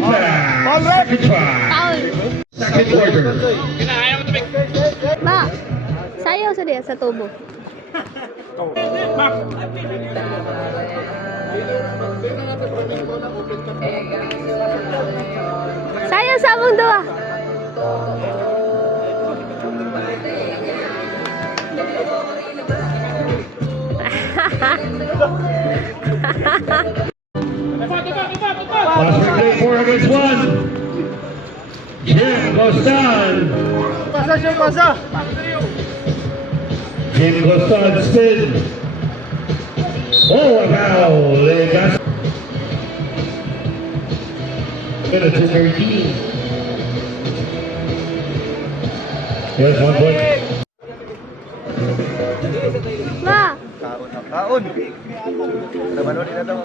Second try. Foul. Second quarter. Ma, sayaw sa diya sa tubo. Sayaw sa among duwa. Last replay, 4 against 1. Jim Gostan. Jim Gostan spin. Oh, a foul. They got minute to 13. Yes, 1 point. Ma, Kaon. Naman ulit na daw.